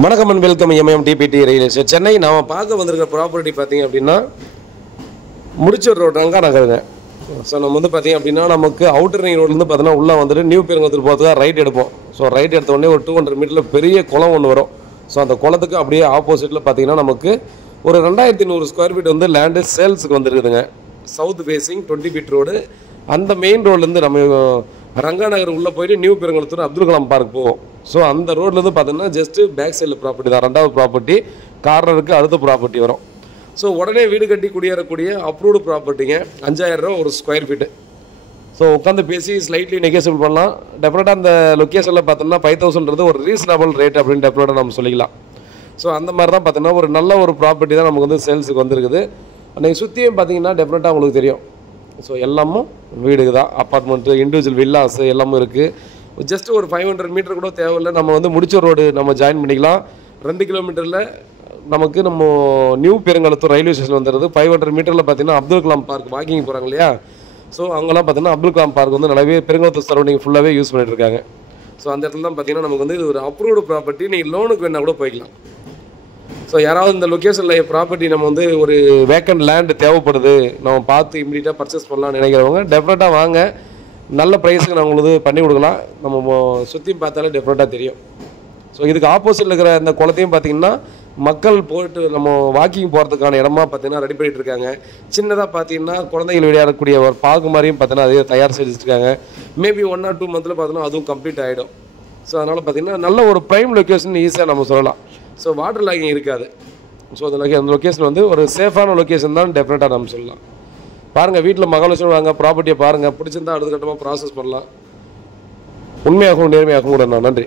வணக்கம் and welcome எம்எம்டிபிடி real estate Chennai. நாம் பார்க்க வந்திருக்கிற ப்ராப்பர்ட்டி பார்த்திங்க அப்படின்னா முடிச்சூர் ரோடு ரங்கா நகருங்க. ஸோ நம்ம வந்து பார்த்திங்க அப்படின்னா நமக்கு அவுட்டர் ரிங் ரோட்லேருந்து பார்த்தீங்கன்னா உள்ளே வந்துட்டு நியூ பெருங்குளத்தூர் போகிறதுக்காக ரைட் எடுப்போம். ஸோ ரைட் எடுத்த உடனே ஒரு 200 மீட்டரில் பெரிய குளம் ஒன்று வரும். ஸோ அந்த குளத்துக்கு அப்படியே ஆப்போசிட்டில் பார்த்திங்கன்னா நமக்கு ஒரு 2100 ஸ்கொயர் ஃபீட் வந்து லேண்டு சேல்ஸுக்கு வந்துருக்குதுங்க. South facing 20 feet road. அந்த மெயின் ரோட்லேருந்து நம்ம ரங்கா நகர் உள்ளே போயிட்டு நியூ பெருங்குளத்தூர் அப்துல் கலாம் பார்க் போவோம். ஸோ அந்த ரோட்லேருந்து பார்த்தீங்கன்னா ஜஸ்ட்டு பேக் சைடில் ப்ராப்பர்ட்டி தான், ரெண்டாவது ப்ராப்பர்ட்டி கார்னருக்கு அடுத்த ப்ராப்பர்ட்டி வரும். ஸோ உடனே வீடு கட்டி குடியேறக்கூடிய அப்ரூவ்டு ப்ராப்பர்ட்டிங்க. 5000 ரூபா ஒரு ஸ்கொயர் ஃபீட்டு. ஸோ உட்காந்து பேசி ஸ்லைட்லி நெகோசியபிள் பண்ணலாம். டெஃபினட்டாக அந்த லொக்கேஷனில் பார்த்தோம்னா 5000ன்றது ஒரு ரீசனபிள் ரேட் அப்படின்னு டெஃபினட்டாக நம்ம சொல்லிக்கலாம். ஸோ அந்த மாதிரி தான் பார்த்தீங்கன்னா ஒரு நல்ல ஒரு ப்ராப்பர்ட்டி தான் நமக்கு வந்து சேல்ஸுக்கு வந்துருக்குது. நீங்கள் சுற்றியும் பார்த்தீங்கன்னா டெஃபினட்டாக உங்களுக்கு தெரியும். ஸோ எல்லாமும் வீடுக்கு தான், அப்பார்ட்மெண்ட்டு, இண்டிவிஜுவல் வில்லாஸ் எல்லாமும் இருக்குது. ஜஸ்ட் ஒரு 500 மீட்டர் கூட தேவையில்லை. நம்ம வந்து முடிச்ச ரோடு நம்ம ஜாயின் பண்ணிக்கலாம். 2 கிலோமீட்டரில் நமக்கு நம்ம நியூ பெருங்குளத்தூர் ரயில்வே ஸ்டேஷன் வந்துடுது. 500 மீட்டரில் பார்த்தீங்கன்னா அப்துல் கலாம் பார்க் வாக்கிங் போகிறாங்க இல்லையா. ஸோ அவங்கெல்லாம் பார்த்தீங்கன்னா அப்துல் கலாம் பார்க் வந்து நிறையவே பெருங்குளத்தூர் சரௌண்டிங் ஃபுல்லாகவே யூஸ் பண்ணிட்டு இருக்காங்க. ஸோ அந்த இடத்துல தான் பார்த்தீங்கன்னா நமக்கு வந்து இது ஒரு அப்ரூவ்டு ப்ராப்பர்ட்டி. நீங்கள் லோனுக்கு வேணால் கூட போய்க்கலாம். ஸோ யாராவது இந்த லொக்கேஷனில் ப்ராப்பர்ட்டி நம்ம வந்து ஒரு வேக்கண்ட் லேண்டு தேவைப்படுது, நம்ம பார்த்து இமீடியட்டாக பர்ச்சேஸ் பண்ணலாம்னு நினைக்கிறவங்க டெஃபினட்டாக வாங்க. நல்ல ப்ரைஸுக்கு நான் உங்களுக்கு பண்ணி கொடுக்கலாம். நம்ம சுற்றியும் பார்த்தாலே டெஃபினட்டாக தெரியும். ஸோ இதுக்கு ஆப்போசிட்டில் இருக்கிற இந்த குளத்தையும் பார்த்திங்கன்னா மக்கள் போய்ட்டு நம்ம வாக்கிங் போகிறதுக்கான இடமா பார்த்திங்கன்னா ரெடி பண்ணிகிட்டு இருக்காங்க. சின்னதாக பார்த்திங்கன்னா குழந்தைகள் விளையாடக்கூடிய ஒரு பார்க் மாதிரியும் பார்த்திங்கன்னா அதே தயார் செய்து வச்சுருக்காங்க. மேபி 1 or 2 மந்த்தில் பார்த்தோன்னா அதுவும் கம்ப்ளீட் ஆகிடும். ஸோ அதனால் பார்த்திங்கன்னா நல்ல ஒரு ப்ரைம் லொக்கேஷன் ஈஸியாக நம்ம சொல்லலாம். ஸோ வாட்டர் லாகிங் இருக்காது. ஸோ அந்த லொக்கேஷன் வந்து ஒரு சேஃபான லொக்கேஷன் தான் டெஃபினட்டாக நம்ம சொல்லலாம். பாருங்கள், வீட்டில் மகாலட்சுமி வாங்க, ப்ராப்பர்ட்டியை பாருங்கள், பிடிச்சிருந்தா அடுத்த கட்டமாக ப்ராசஸ் பண்ணலாம். உண்மையாகவும் நேர்மையாகவும் கூட நான் நன்றி.